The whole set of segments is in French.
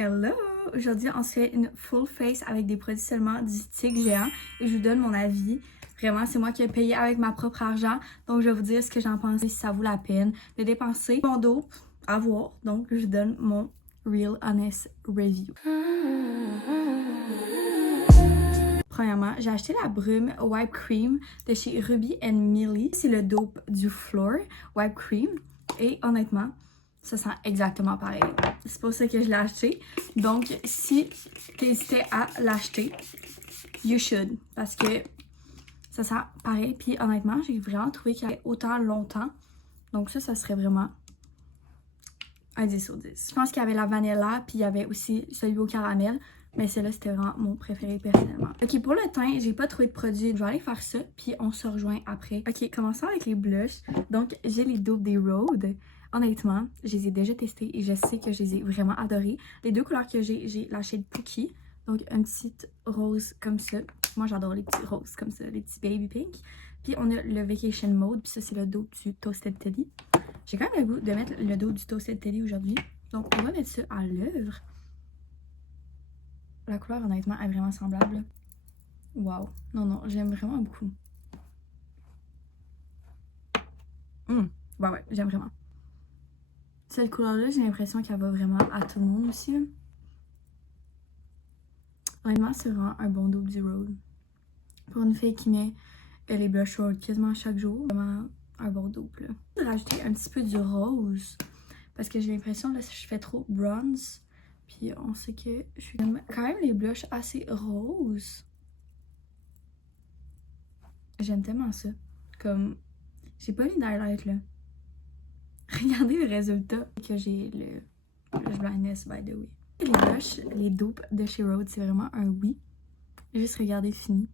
Hello! Aujourd'hui, on se fait une full face avec des produits seulement du Tigre Géant et je vous donne mon avis. Vraiment, c'est moi qui ai payé avec ma propre argent, donc je vais vous dire ce que j'en pense, si ça vaut la peine de dépenser. Mon dos à voir, donc je vous donne mon real honest review. Premièrement, j'ai acheté la brume Wipe Cream de chez Ruby Millie. C'est le dope du Floor Wipe Cream et honnêtement, ça sent exactement pareil. C'est pour ça que je l'ai acheté. Donc, si tu hésitais à l'acheter, you should. Parce que ça sent pareil. Puis honnêtement, j'ai vraiment trouvé qu'il y avait autant longtemps. Donc ça serait vraiment un 10 sur 10. Je pense qu'il y avait la vanilla, puis il y avait aussi celui au caramel. Mais celui-là, c'était vraiment mon préféré personnellement. Ok, pour le teint, j'ai pas trouvé de produit. Je vais aller faire ça, puis on se rejoint après. Ok, commençons avec les blushs. Donc, j'ai les dupes des Rhode. Honnêtement, je les ai déjà testés et je sais que je les ai vraiment adorés. Les deux couleurs que j'ai la shade Pookie. Donc, un petit rose comme ça. Moi, j'adore les petits roses comme ça, les petits baby pink. Puis, on a le Vacation Mode. Puis ça, c'est le dos du Toasted Teddy. J'ai quand même le goût de mettre le dos du Toasted Teddy aujourd'hui. Donc, on va mettre ça à l'œuvre. La couleur, honnêtement, est vraiment semblable. Wow. Non, j'aime vraiment beaucoup. Ouais, j'aime vraiment. Cette couleur-là, j'ai l'impression qu'elle va vraiment à tout le monde aussi. Honnêtement, c'est vraiment un bon dupe du Rhode. Pour une fille qui met les blush Rhode quasiment chaque jour, vraiment un bon dupe, là. Je vais rajouter un petit peu du rose. Parce que j'ai l'impression que je fais trop bronze. Puis on sait que je suis quand même les blushs assez roses. J'aime tellement ça. Comme, j'ai pas mis d'highlight là. Regardez le résultat que j'ai le blush blindness by the way. Les blushs, les dupes de chez Rhode, c'est vraiment un oui. Juste regarder fini.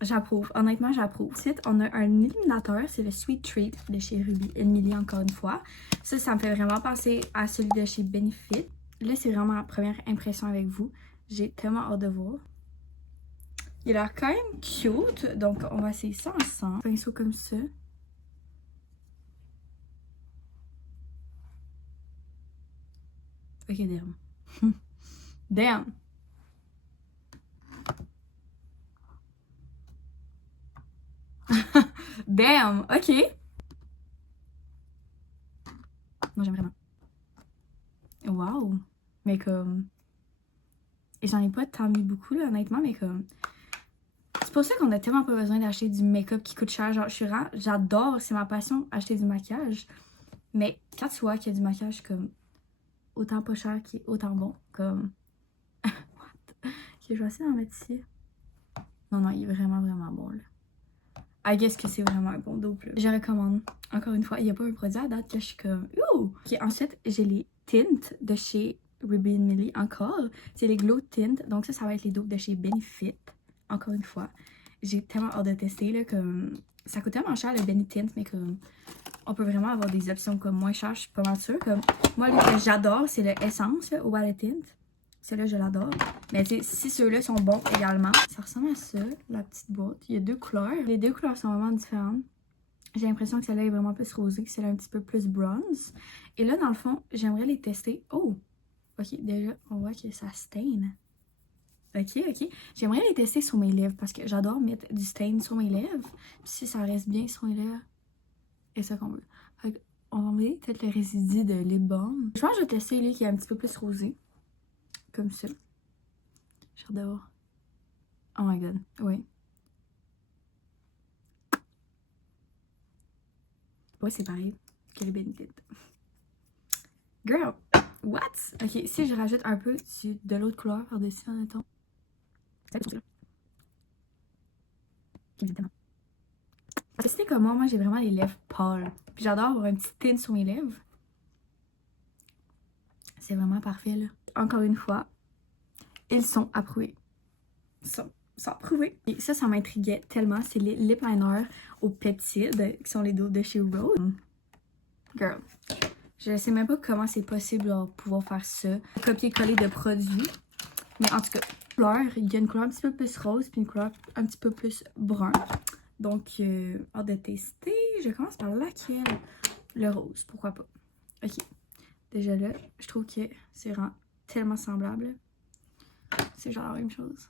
J'approuve, honnêtement j'approuve. Ensuite, on a un illuminateur, c'est le Sweet Treat de chez Ruby Millie encore une fois. Ça me fait vraiment penser à celui de chez Benefit. Là, c'est vraiment ma première impression avec vous. J'ai tellement hâte de voir. Il a l'air quand même cute, donc on va essayer ça ensemble. Pinceau comme ça. Ok, damn. Damn! Damn! Ok! Moi, j'aime vraiment. Wow! Mais comme... Et j'en ai pas tant mis beaucoup, là, honnêtement, mais comme... C'est pour ça qu'on a tellement pas besoin d'acheter du make-up qui coûte cher. Genre, j'adore, c'est ma passion, acheter du maquillage. Mais quand tu vois qu'il y a du maquillage comme autant pas cher qui est autant bon, comme... What? Ok, je vais essayer d'en mettre ici. Non, il est vraiment bon, là. I guess que c'est vraiment un bon dupe, là. Je recommande. Encore une fois, il n'y a pas un produit à date que je suis comme... Ouh! Ok, ensuite, j'ai les tints de chez Ruby Millie encore. C'est les Glow Tints. Donc ça va être les dupes de chez Benefit. Encore une fois. J'ai tellement hâte de tester, là, comme... Ça coûte tellement cher, le Benefit, mais comme... On peut vraiment avoir des options comme moins chères, je suis pas mal sûre. Comme... Moi, le que j'adore, c'est le Essence, là, au Wallet Tint. Celui-là, je l'adore. Mais tu sais, si ceux-là sont bons également. Ça ressemble à ça, la petite boîte. Il y a deux couleurs. Les deux couleurs sont vraiment différentes. J'ai l'impression que celle-là est vraiment plus rosée, que celle-là un petit peu plus bronze. Et là, dans le fond, j'aimerais les tester. Oh! Ok, déjà, on voit que ça stain. Ok. J'aimerais les tester sur mes lèvres parce que j'adore mettre du stain sur mes lèvres. Puis si ça reste bien sur mes lèvres, c'est ça qu'on veut. Fait on va enlever peut-être le résidu de lip balm. Je pense que je vais tester lui qui est un petit peu plus rosé. Comme ça. J'adore. Oh my god, oui. Ouais, c'est pareil que le Benefit. Girl, what? Ok, si je rajoute un peu de l'autre couleur par-dessus, honnêtement. Évidemment. Parce que c'était comme moi j'ai vraiment les lèvres pâles. Puis j'adore avoir un petit tint sur mes lèvres. C'est vraiment parfait, là. Encore une fois, ils sont approuvés. Ils sont approuvés. Et ça m'intriguait tellement. C'est les lip liners aux peptides, qui sont les dos de chez Rhode. Girl, je sais même pas comment c'est possible de pouvoir faire ça. Copier-coller de produits. Mais en tout cas, il y a une couleur un petit peu plus rose puis une couleur un petit peu plus brun. Donc, hâte de tester. Je commence par laquelle? Le rose, pourquoi pas. Ok. Déjà là, je trouve que c'est vraiment tellement semblable. C'est genre la même chose.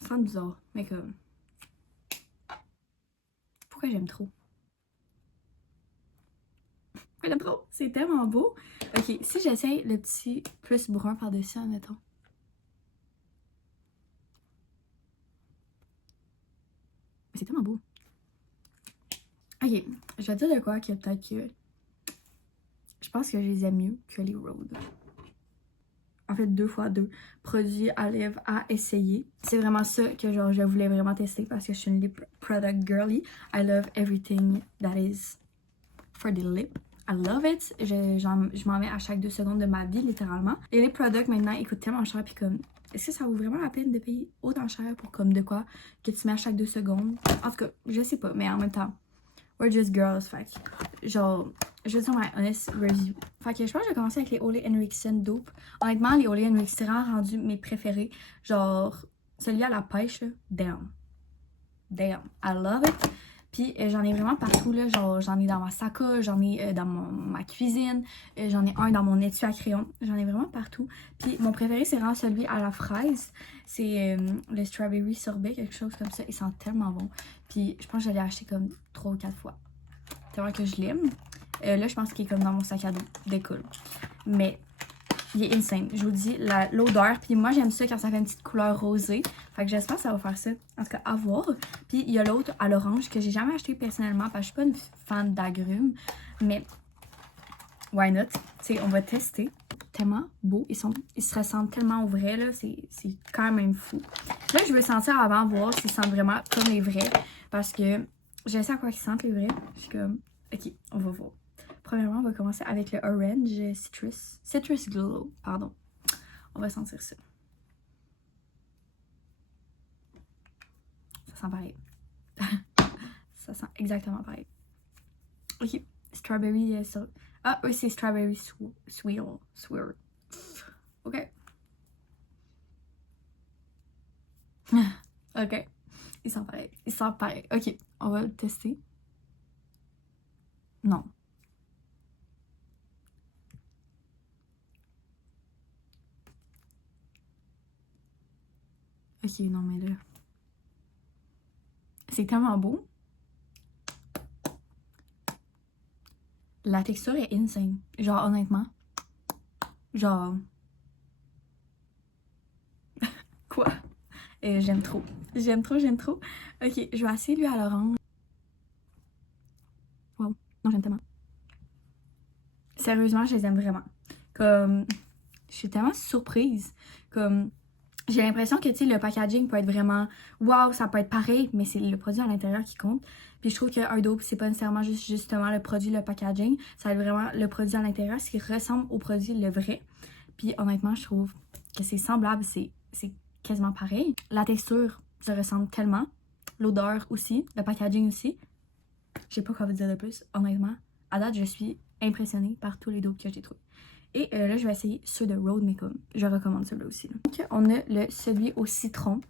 Ça sent bizarre, mais comme... Pourquoi j'aime trop? Pourquoi j'aime trop? C'est tellement beau. Ok, si j'essaye le petit plus brun par-dessus, admettons. C'est tellement beau. Ok, je vais dire de quoi que peut-être que... Je pense que je les aime mieux que les Rhode. En fait, 2x2 produits à lèvres à essayer. C'est vraiment ça que genre je voulais vraiment tester parce que je suis une lip product girly. I love everything that is for the lip. I love it. Je m'en mets à chaque 2 secondes de ma vie, littéralement. Et les products maintenant, ils coûtent tellement cher. Puis comme, est-ce que ça vaut vraiment la peine de payer autant cher pour comme de quoi que tu mets à chaque 2 secondes? En tout cas, je sais pas, mais en même temps, we're just girls. Fait que, genre, je vais dire my honest review. Fait que je pense que je vais commencer avec les Ole Henriksen Dupe. Honnêtement, les Ole Henriksen, c'est vraiment rendu mes préférés. Genre, celui à la pêche, là, damn. Damn. I love it. Puis j'en ai vraiment partout, là. Genre, j'en ai dans ma sacoche, j'en ai dans ma cuisine, j'en ai un dans mon étui à crayon. J'en ai vraiment partout. Puis mon préféré, c'est vraiment celui à la fraise. C'est le strawberry sorbet, quelque chose comme ça. Il sent tellement bon. Puis je pense que je l'ai acheté comme 3 ou 4 fois. Tellement que je l'aime. Là, je pense qu'il est comme dans mon sac à dos. Découle. Mais il est insane. Je vous dis, l'odeur. Puis moi, j'aime ça quand ça fait une petite couleur rosée. Fait que j'espère que ça va faire ça. En tout cas, à voir. Puis il y a l'autre à l'orange que j'ai jamais acheté personnellement parce que je suis pas une fan d'agrumes. Mais why not? T'sais, on va tester. Tellement beau. Ils se ressemblent tellement au vrai, là. C'est quand même fou. Là, je veux sentir avant, voir s'ils sentent vraiment comme les vrais. Parce que je sais à quoi ils sentent les vrais. Je suis comme, ok, on va voir. Premièrement, on va commencer avec le Orange Citrus Glow, pardon. On va sentir ça. Ça sent pareil. Ça sent exactement pareil. Ok, Strawberry... Ah, oui, c'est Strawberry Swirl. Ok. Ok. Il sent pareil. Il sent pareil. Ok, on va le tester. Non. Ok, non, mais là... C'est tellement beau. La texture est insane. Genre, honnêtement. Genre... Quoi? J'aime trop. J'aime trop, j'aime trop. Ok, je vais essayer lui à l'orange. Wow. Non, j'aime tellement. Sérieusement, je les aime vraiment. Comme... Je suis tellement surprise. Comme... J'ai l'impression que, tu sais, le packaging peut être vraiment... Waouh, ça peut être pareil, mais c'est le produit à l'intérieur qui compte. Puis je trouve qu'un dope, c'est pas nécessairement justement le produit, le packaging. Ça va être vraiment le produit à l'intérieur, ce qui ressemble au produit, le vrai. Puis honnêtement, je trouve que c'est semblable, c'est quasiment pareil. La texture se ressemble tellement. L'odeur aussi, le packaging aussi. Je sais pas quoi vous dire de plus, honnêtement. À date, je suis impressionnée par tous les dopes que j'ai trouvés. Et là, je vais essayer ceux de Rhode Makeup. Je recommande celui-là aussi. Donc, on a celui au citron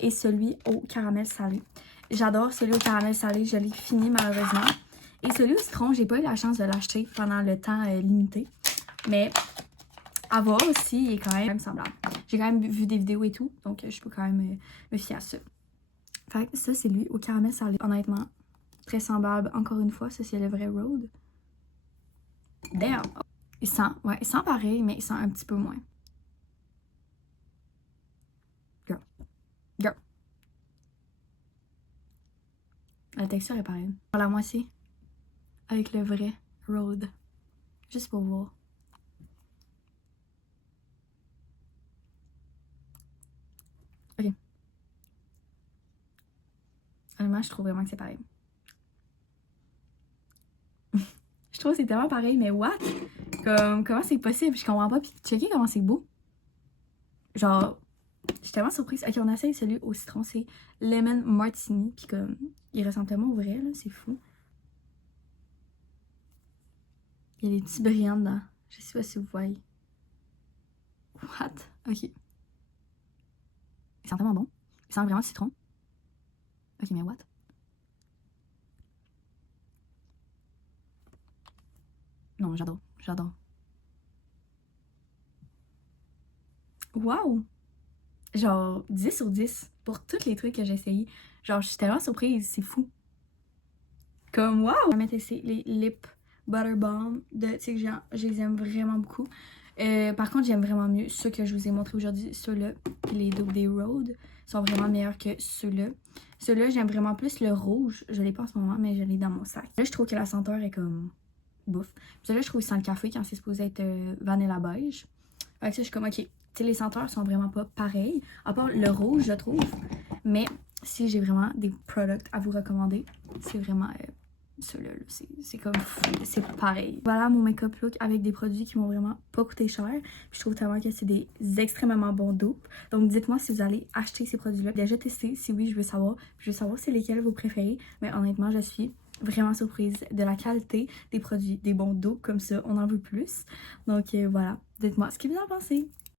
et celui au caramel salé. J'adore celui au caramel salé. Je l'ai fini malheureusement. Et celui au citron, j'ai pas eu la chance de l'acheter pendant le temps limité. Mais à voir aussi, il est quand même semblable. J'ai quand même vu des vidéos et tout. Donc, je peux quand même me fier à ça. Fait que ça, c'est lui au caramel salé. Honnêtement, très semblable. Encore une fois, ça, c'est le vrai Rhode. Damn! Il sent pareil, mais il sent un petit peu moins. Girl. Girl. La texture est pareille. À la moitié. Avec le vrai Rhode. Juste pour voir. Ok. Honnêtement, je trouve vraiment que c'est pareil. Je trouve que c'est tellement pareil, mais what? Comme, comment c'est possible? Je comprends pas. Puis checker comment c'est beau. Genre, je suis tellement surprise. Ok, on essaye celui au citron. C'est Lemon Martini. Puis comme, il ressemble tellement au vrai, là. C'est fou. Il y a des petits brillants dedans. Je sais pas si vous voyez. What? Ok. Il sent tellement bon. Il sent vraiment le citron. Ok, mais what? Non, j'adore, j'adore. Wow! Genre 10 sur 10 pour tous les trucs que j'ai essayé. Genre, je suis tellement surprise, c'est fou. Comme wow! Je vais mettre ici les Lip Butter Balm de Tigran. Je les aime vraiment beaucoup. Par contre, j'aime vraiment mieux ceux que je vous ai montrés aujourd'hui. Ceux-là, les Double Day Road, sont vraiment meilleurs que ceux-là. Ceux-là, j'aime vraiment plus le rouge. Je l'ai pas en ce moment, mais je l'ai dans mon sac. Là, je trouve que la senteur est comme bouffe. Celui-là, je trouve qu'il sent le café quand c'est supposé être vanilla beige. Avec ça, je suis comme, ok, tu sais, les senteurs sont vraiment pas pareilles. À part le rouge, je trouve. Mais si j'ai vraiment des products à vous recommander, c'est vraiment ceux-là. C'est comme, c'est pareil. Voilà mon make-up look avec des produits qui m'ont vraiment pas coûté cher. Puis je trouve tellement que c'est des extrêmement bons dupes. Donc dites-moi si vous allez acheter ces produits-là. Déjà testé, si oui, je veux savoir. Je veux savoir c'est lesquels vous préférez. Mais honnêtement, je suis vraiment surprise de la qualité des produits, des bons dupes comme ça. On en veut plus. Donc voilà, dites-moi ce que vous en pensez.